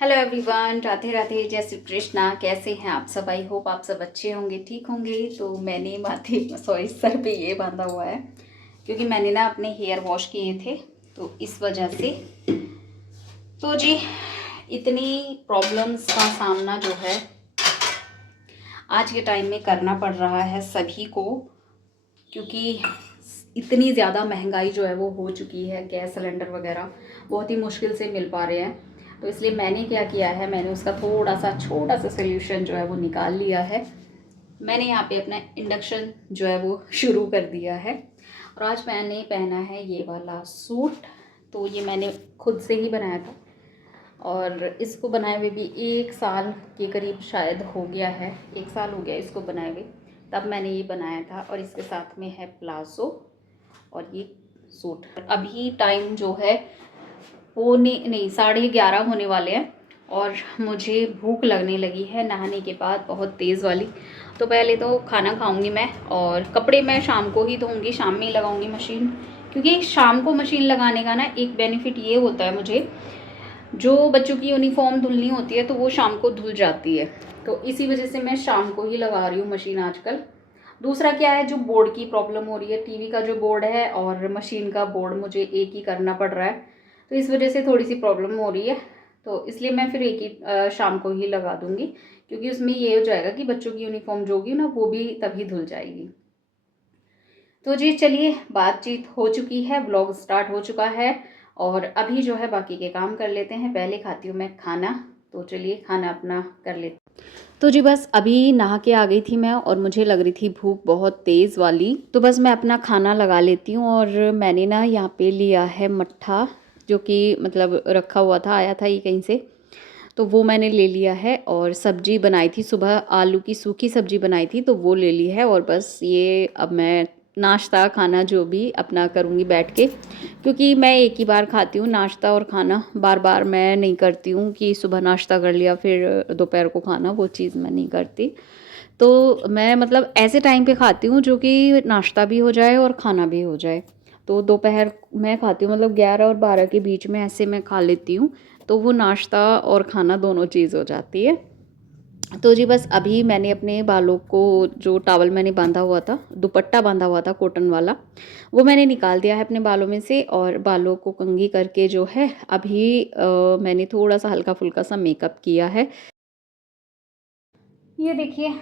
Hello everyone, Radhe Radhe, जय श्री कृष्णा। कैसे हैं आप सब? आई होप आप सब अच्छे होंगे, ठीक होंगे। तो मैंने माथे सर पे ये बांधा हुआ है क्योंकि मैंने ना अपने हेयर वॉश किए थे, तो इस वजह से तो जी इतनी प्रॉब्लम्स का सामना जो है आज के टाइम में करना पड़ रहा है सभी को, क्योंकि इतनी ज़्यादा महंगाई जो है वो हो चुकी है। गैस सिलेंडर वगैरह बहुत ही मुश्किल से मिल पा रहे हैं। तो इसलिए मैंने क्या किया है, मैंने उसका थोड़ा सा छोटा सा सोल्यूशन जो है वो निकाल लिया है। मैंने यहाँ पे अपना इंडक्शन जो है वो शुरू कर दिया है और आज मैंने पहना है ये वाला सूट। तो ये मैंने खुद से ही बनाया था और इसको बनाए हुए भी 1 साल के करीब शायद हो गया है। 1 साल हो गया इसको बनाए हुए, तब मैंने ये बनाया था। और इसके साथ में है प्लाजो और ये सूट। अभी टाइम जो है पौने नहीं 11:30 होने वाले हैं और मुझे भूख लगने लगी है नहाने के बाद, बहुत तेज़ वाली। तो पहले तो खाना खाऊंगी मैं और कपड़े मैं शाम को ही धोऊंगी, शाम में ही लगाऊंगी मशीन। क्योंकि शाम को मशीन लगाने का ना एक बेनिफिट ये होता है मुझे, जो बच्चों की यूनिफॉर्म धुलनी होती है तो वो शाम को धुल जाती है। तो इसी वजह से मैं शाम को ही लगा रही हूँ मशीन आजकल। दूसरा क्या है, जो बोर्ड की प्रॉब्लम हो रही है, टीवी का जो बोर्ड है और मशीन का बोर्ड मुझे एक ही करना पड़ रहा है, तो इस वजह से थोड़ी सी प्रॉब्लम हो रही है। तो इसलिए मैं फिर एक ही शाम को ही लगा दूंगी, क्योंकि उसमें ये हो जाएगा कि बच्चों की यूनिफॉर्म जो होगी ना वो भी तभी धुल जाएगी। तो जी चलिए, बातचीत हो चुकी है, ब्लॉग स्टार्ट हो चुका है और अभी जो है बाकी के काम कर लेते हैं। पहले खाती हूँ मैं खाना, तो चलिए खाना अपना कर लेते। तो जी बस अभी नहा के आ गई थी मैं और मुझे लग रही थी भूख बहुत तेज़ वाली, तो बस मैं अपना खाना लगा लेती हूँ। और मैंने ना यहाँ पे लिया है मट्ठा, जो कि मतलब रखा हुआ था, आया था ये कहीं से, तो वो मैंने ले लिया है। और सब्जी बनाई थी सुबह, आलू की सूखी सब्जी बनाई थी, तो वो ले ली है। और बस ये अब मैं नाश्ता खाना जो भी अपना करूँगी बैठ के, क्योंकि मैं एक ही बार खाती हूँ नाश्ता और खाना, बार बार मैं नहीं करती हूँ कि सुबह नाश्ता कर लिया फिर दोपहर को खाना, वो चीज़ मैं नहीं करती। तो मैं मतलब ऐसे टाइम पे खाती हूँ जो कि नाश्ता भी हो जाए और खाना भी हो जाए। तो दोपहर मैं खाती हूँ मतलब 11 और 12 के बीच में ऐसे मैं खा लेती हूँ, तो वो नाश्ता और खाना दोनों चीज़ हो जाती है। तो जी बस अभी मैंने अपने बालों को, जो टॉवल मैंने बांधा हुआ था, दुपट्टा बांधा हुआ था कॉटन वाला, वो मैंने निकाल दिया है अपने बालों में से। और बालों को कंघी करके जो है अभी मैंने थोड़ा सा हल्का फुल्का सा मेकअप किया है। ये देखिए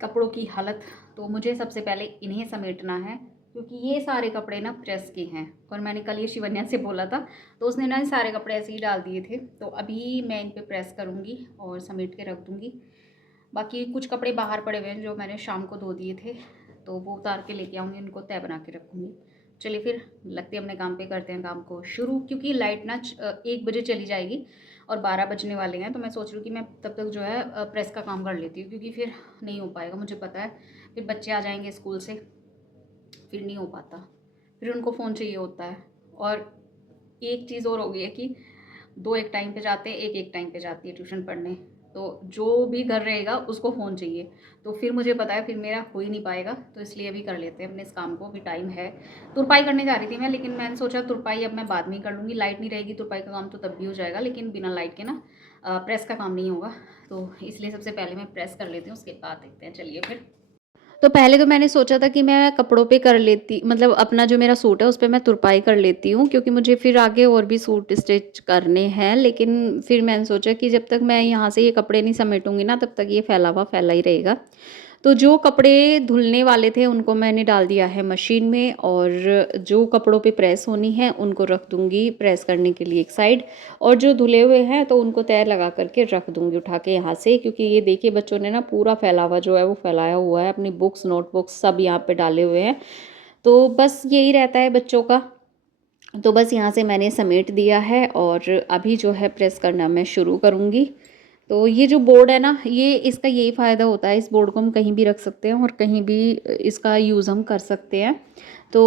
कपड़ों की हालत। तो मुझे सबसे पहले इन्हें समेटना है, क्योंकि ये सारे कपड़े ना प्रेस के हैं और मैंने कल ये शिवन्या से बोला था, तो उसने ना सारे कपड़े ऐसे ही डाल दिए थे। तो अभी मैं इन पे प्रेस करूँगी और समेट के रख दूँगी। बाकी कुछ कपड़े बाहर पड़े हुए हैं जो मैंने शाम को धो दिए थे, तो वो उतार के लेके आऊँगी, उनको तय बना के रखूँगी। चलिए फिर लगते हैं अपने काम पे, करते हैं काम को शुरू। क्योंकि लाइट ना 1 बजे चली जाएगी और 12 बजने वाले हैं, तो मैं सोच रही हूँ कि मैं तब तक जो है प्रेस का काम कर लेती हूँ, क्योंकि फिर नहीं हो पाएगा, मुझे पता है। फिर बच्चे आ जाएंगे स्कूल से, फिर नहीं हो पाता, फिर उनको फ़ोन चाहिए होता है। और एक चीज़ और हो गई है कि दो एक टाइम पे जाते हैं, एक एक टाइम पे जाती है ट्यूशन पढ़ने, तो जो भी घर रहेगा उसको फ़ोन चाहिए। तो फिर मुझे पता है फिर मेरा हो ही नहीं पाएगा, तो इसलिए अभी कर लेते हैं अपने इस काम को, अभी टाइम है। तुरपाई करने जा रही थी मैं, लेकिन मैंने सोचा तुरपाई अब मैं बाद में ही कर लूँगी, लाइट नहीं रहेगी, तुरपाई का काम तो तब भी हो जाएगा, लेकिन बिना लाइट के ना प्रेस का काम नहीं होगा। तो इसलिए सबसे पहले मैं प्रेस कर लेती हूँ, उसके बाद देखते हैं। चलिए फिर। तो पहले तो मैंने सोचा था कि मैं कपड़ों पे कर लेती, मतलब अपना जो मेरा सूट है उस पे मैं तुरपाई कर लेती हूँ, क्योंकि मुझे फिर आगे और भी सूट स्टिच करने हैं। लेकिन फिर मैंने सोचा कि जब तक मैं यहाँ से ये कपड़े नहीं समेटूंगी ना, तब तक ये फैला हुआ फैला ही रहेगा। तो जो कपड़े धुलने वाले थे उनको मैंने डाल दिया है मशीन में, और जो कपड़ों पे प्रेस होनी है उनको रख दूंगी प्रेस करने के लिए एक साइड, और जो धुले हुए हैं तो उनको तय लगा करके रख दूंगी उठा के यहाँ से। क्योंकि ये देखिए बच्चों ने ना पूरा फैलावा जो है वो फैलाया हुआ है, अपनी बुक्स नोटबुक्स सब यहाँ पे डाले हुए हैं। तो बस यही रहता है बच्चों का। तो बस यहाँ से मैंने समेट दिया है और अभी जो है प्रेस करना मैं शुरू करूँगी। तो ये जो बोर्ड है ना, ये इसका यही फ़ायदा होता है, इस बोर्ड को हम कहीं भी रख सकते हैं और कहीं भी इसका यूज़ हम कर सकते हैं। तो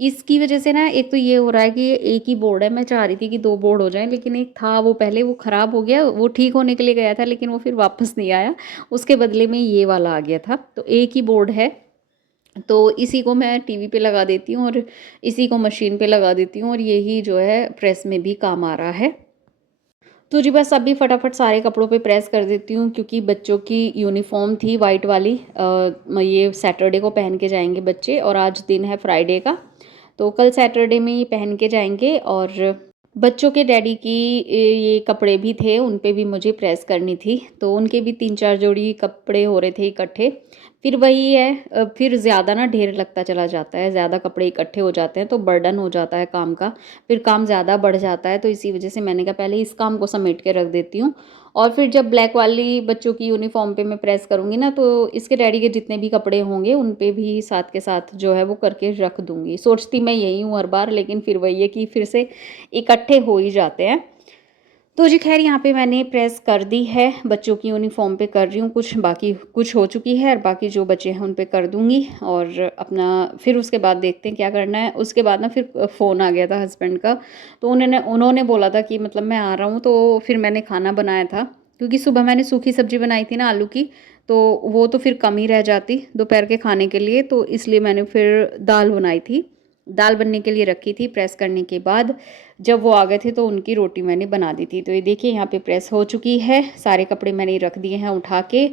इसकी वजह से ना एक तो ये हो रहा है कि ये एक ही बोर्ड है, मैं चाह रही थी कि 2 बोर्ड हो जाएं, लेकिन एक था वो पहले वो ख़राब हो गया, वो ठीक होने के लिए गया था लेकिन वो फिर वापस नहीं आया, उसके बदले में ये वाला आ गया था। तो एक ही बोर्ड है, तो इसी को मैं टीवी पे लगा देती हूँ और इसी को मशीन पे लगा देती हूँ, और यही जो है प्रेस में भी काम आ रहा है। तो जी बस अभी फटाफट सारे कपड़ों पे प्रेस कर देती हूँ, क्योंकि बच्चों की यूनिफ़ॉर्म थी वाइट वाली, ये सैटरडे को पहन के जाएंगे बच्चे, और आज दिन है फ्राइडे का, तो कल सैटरडे में ये पहन के जाएंगे। और बच्चों के डैडी की ये कपड़े भी थे, उन पे भी मुझे प्रेस करनी थी, तो उनके भी 3-4 जोड़ी कपड़े हो रहे थे इकट्ठे। फिर वही है, फिर ज़्यादा ना ढेर लगता चला जाता है, ज़्यादा कपड़े इकट्ठे हो जाते हैं तो बर्डन हो जाता है काम का, फिर काम ज़्यादा बढ़ जाता है। तो इसी वजह से मैंने कहा पहले इस काम को समेट के रख देती हूँ, और फिर जब ब्लैक वाली बच्चों की यूनिफ़ॉर्म पे मैं प्रेस करूँगी ना, तो इसके डैडी के जितने भी कपड़े होंगे उन पे भी साथ के साथ जो है वो करके रख दूँगी। सोचती मैं यही हूँ हर बार, लेकिन फिर वही है कि फिर से इकट्ठे हो ही जाते हैं। तो जी खैर यहाँ पे मैंने प्रेस कर दी है, बच्चों की यूनिफ़ॉर्म पे कर रही हूँ कुछ, बाकी कुछ हो चुकी है और बाकी जो बचे हैं उन पे कर दूँगी। और अपना फिर उसके बाद देखते हैं क्या करना है। उसके बाद ना फिर फ़ोन आ गया था हस्बैंड का, तो उन्होंने बोला था कि मतलब मैं आ रहा हूँ, तो फिर मैंने खाना बनाया था, क्योंकि सुबह मैंने सूखी सब्ज़ी बनाई थी ना आलू की, तो वो तो फिर कम ही रह जाती दोपहर के खाने के लिए, तो इसलिए मैंने फिर दाल बनाई थी। दाल बनने के लिए रखी थी, प्रेस करने के बाद जब वो आ गए थे तो उनकी रोटी मैंने बना दी थी। तो ये देखिए यहाँ पे प्रेस हो चुकी है, सारे कपड़े मैंने रख दिए हैं उठा के,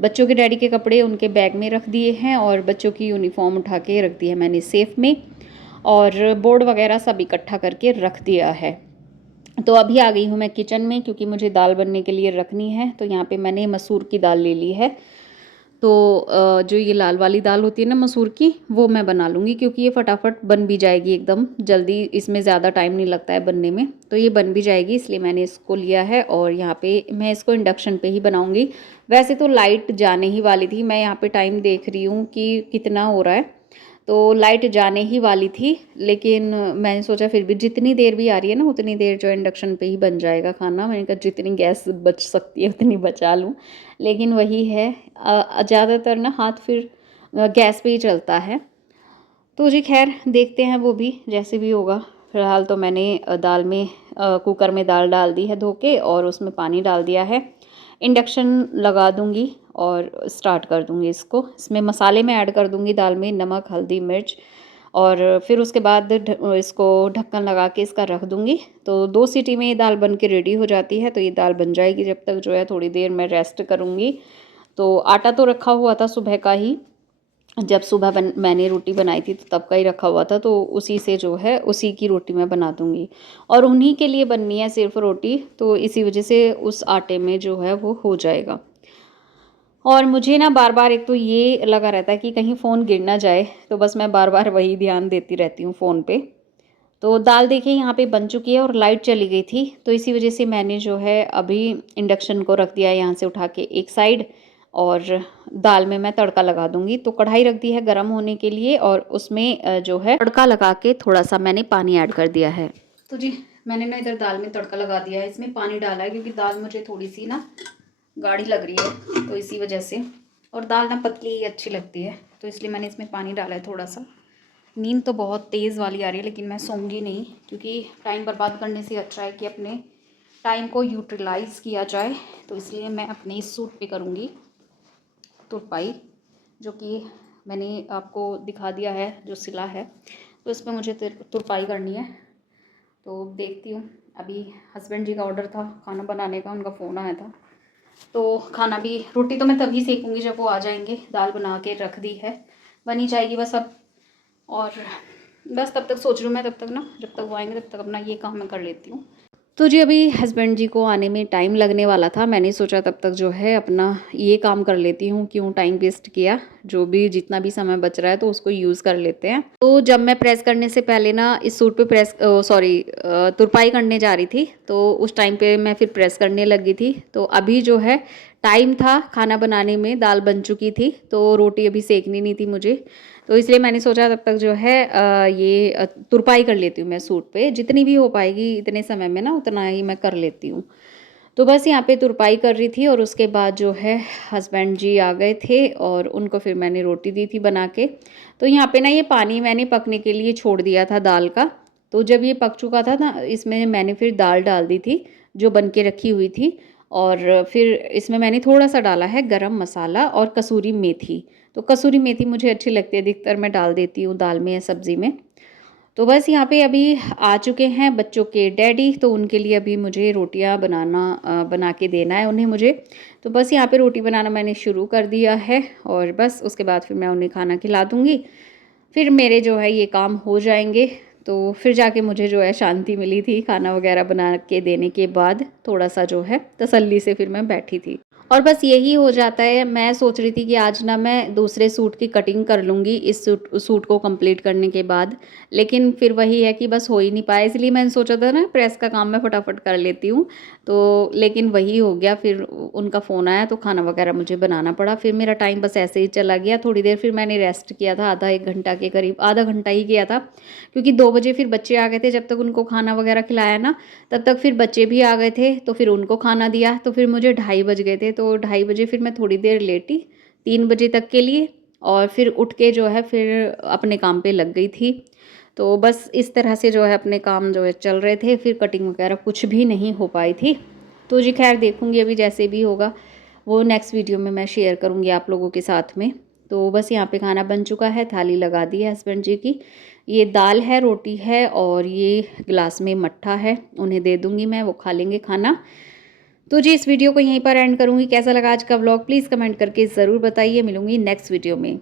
बच्चों के डैडी के कपड़े उनके बैग में रख दिए हैं, और बच्चों की यूनिफ़ॉर्म उठा के रख दी है मैंने सेफ़ में, और बोर्ड वगैरह सब इकट्ठा करके रख दिया है। तो अभी आ गई हूँ मैं किचन में, क्योंकि मुझे दाल बनने के लिए रखनी है। तो यहाँ पे मैंने मसूर की दाल ले ली है, तो जो ये लाल वाली दाल होती है ना मसूर की, वो मैं बना लूँगी, क्योंकि ये फटाफट बन भी जाएगी एकदम जल्दी, इसमें ज़्यादा टाइम नहीं लगता है बनने में, तो ये बन भी जाएगी, इसलिए मैंने इसको लिया है। और यहाँ पे मैं इसको इंडक्शन पे ही बनाऊँगी। वैसे तो लाइट जाने ही वाली थी, मैं यहाँ पे टाइम देख रही हूँ कि कितना हो रहा है, तो लाइट जाने ही वाली थी, लेकिन मैंने सोचा फिर भी जितनी देर भी आ रही है ना उतनी देर जो इंडक्शन पे ही बन जाएगा खाना। मैंने कहा जितनी गैस बच सकती है उतनी बचा लूँ, लेकिन वही है, ज़्यादातर ना हाथ फिर गैस पे ही चलता है। तो जी खैर देखते हैं, वो भी जैसे भी होगा। फ़िलहाल तो मैंने दाल में कुकर में दाल डाल दी है धो के, और उसमें पानी डाल दिया है, इंडक्शन लगा दूँगी और स्टार्ट कर दूँगी इसको। इसमें मसाले मैं ऐड कर दूँगी दाल में, नमक, हल्दी, मिर्च, और फिर उसके बाद इसको ढक्कन लगा के इसका रख दूँगी। तो 2 सीटी में ये दाल बन के रेडी हो जाती है। तो ये दाल बन जाएगी, जब तक जो है थोड़ी देर मैं रेस्ट करूँगी। तो आटा तो रखा हुआ था सुबह का ही, जब सुबह मैंने रोटी बनाई थी तो तब का ही रखा हुआ था, तो उसी से जो है उसी की रोटी मैं बना दूँगी, और उन्हीं के लिए बननी है सिर्फ रोटी, तो इसी वजह से उस आटे में जो है वो हो जाएगा। और मुझे ना बार-बार एक तो ये लगा रहता है कि कहीं फ़ोन गिर ना जाए, तो बस मैं बार-बार वही ध्यान देती रहती हूँ फ़ोन पे। तो दाल देखिए यहाँ पे बन चुकी है और लाइट चली गई थी, तो इसी वजह से मैंने जो है अभी इंडक्शन को रख दिया है यहाँ से उठा के एक साइड, और दाल में मैं तड़का लगा दूँगी। तो कढ़ाई रख दी है गरम होने के लिए, और उसमें जो है तड़का लगा के थोड़ा-सा मैंने पानी ऐड कर दिया है। तो जी मैंने ना इधर दाल में तड़का लगा दिया है, इसमें पानी डाला है क्योंकि दाल मुझे थोड़ी-सी ना गाढ़ी लग रही है, तो इसी वजह से, और दाल ना पतली ही अच्छी लगती है, तो इसलिए मैंने इसमें पानी डाला है थोड़ा सा। नींद तो बहुत तेज़ वाली आ रही है, लेकिन मैं सोऊंगी नहीं, क्योंकि टाइम बर्बाद करने से अच्छा है कि अपने टाइम को यूटिलाइज़ किया जाए। तो इसलिए मैं अपने इस सूट पे करूँगी तुरपाई, जो कि मैंने आपको दिखा दिया है जो सिला है, तो इस पर मुझे तुरपाई करनी है। तो देखती हूँ, अभी हस्बैंड जी का ऑर्डर था खाना बनाने का, उनका फ़ोन आया था, तो खाना भी, रोटी तो मैं तभी सेकूँगी जब वो आ जाएंगे। दाल बना के रख दी है, बनी जाएगी बस अब, और बस तब तक सोच रही हूँ मैं, तब तक ना जब तक वो आएंगे तब तक अपना ये काम मैं कर लेती हूँ। तो जी अभी हस्बैंड जी को आने में टाइम लगने वाला था, मैंने सोचा तब तक जो है अपना ये काम कर लेती हूँ, क्यों टाइम वेस्ट किया, जो भी जितना भी समय बच रहा है तो उसको यूज़ कर लेते हैं। तो जब मैं प्रेस करने से पहले ना इस सूट पे तुरपाई करने जा रही थी, तो उस टाइम पे मैं फिर प्रेस करने लगी थी। तो अभी जो है टाइम था खाना बनाने में, दाल बन चुकी थी, तो रोटी अभी सेकनी नहीं थी मुझे, तो इसलिए मैंने सोचा तब तक जो है तुरपाई कर लेती हूँ मैं सूट पे, जितनी भी हो पाएगी इतने समय में ना उतना ही मैं कर लेती हूँ। तो बस यहाँ पे तुरपाई कर रही थी, और उसके बाद जो है हस्बैंड जी आ गए थे, और उनको फिर मैंने रोटी दी थी बना के। तो यहाँ पे ना ये पानी मैंने पकने के लिए छोड़ दिया था दाल का, तो जब ये पक चुका था ना, इसमें मैंने फिर दाल डाल दी थी जो बन के रखी हुई थी, और फिर इसमें मैंने थोड़ा सा डाला है गरम मसाला और कसूरी मेथी। तो कसूरी मेथी मुझे अच्छी लगती है, अधिकतर मैं डाल देती हूँ दाल में या सब्ज़ी में। तो बस यहाँ पे अभी आ चुके हैं बच्चों के डैडी, तो उनके लिए अभी मुझे रोटियाँ बना के देना है उन्हें मुझे। तो बस यहाँ पे रोटी बनाना मैंने शुरू कर दिया है और बस उसके बाद फिर मैं उन्हें खाना खिला दूँगी। फिर मेरे जो है ये काम हो जाएंगे, तो फिर जाके मुझे जो है शांति मिली थी। खाना वगैरह बना के देने के बाद थोड़ा सा जो है तसल्ली से फिर मैं बैठी थी। और बस यही हो जाता है। मैं सोच रही थी कि आज ना मैं दूसरे सूट की कटिंग कर लूँगी इस सूट को कंप्लीट करने के बाद, लेकिन फिर वही है कि बस हो ही नहीं पाया। इसलिए मैंने सोचा था ना प्रेस का काम मैं फटाफट कर लेती हूँ, तो लेकिन वही हो गया। फिर उनका फ़ोन आया तो खाना वगैरह मुझे बनाना पड़ा। फिर मेरा टाइम बस ऐसे ही चला गया। थोड़ी देर फिर मैंने रेस्ट किया था, आधा 1 घंटा के करीब, आधा घंटा ही किया था, क्योंकि 2 बजे फिर बच्चे आ गए थे। जब तक उनको खाना वगैरह खिलाया ना, तब तक फिर बच्चे भी आ गए थे, तो फिर उनको खाना दिया, तो फिर मुझे 2:30 बज गए थे। तो 2:30 बजे फिर मैं थोड़ी देर लेटी 3 बजे तक के लिए, और फिर उठ के जो है फिर अपने काम पे लग गई थी। तो बस इस तरह से जो है अपने काम जो है चल रहे थे। फिर कटिंग वगैरह कुछ भी नहीं हो पाई थी। तो जी खैर देखूँगी अभी जैसे भी होगा वो नेक्स्ट वीडियो में मैं शेयर करूँगी आप लोगों के साथ में। तो बस यहाँ पे खाना बन चुका है, थाली लगा दी है हस्बैंड जी की। ये दाल है, रोटी है और ये गिलास में मट्ठा है, उन्हें दे दूँगी मैं, वो खा लेंगे खाना। तो जी इस वीडियो को यहीं पर एंड करूँगी। कैसा लगा आज का व्लॉग प्लीज़ कमेंट करके ज़रूर बताइए। मिलूँगी नेक्स्ट वीडियो में।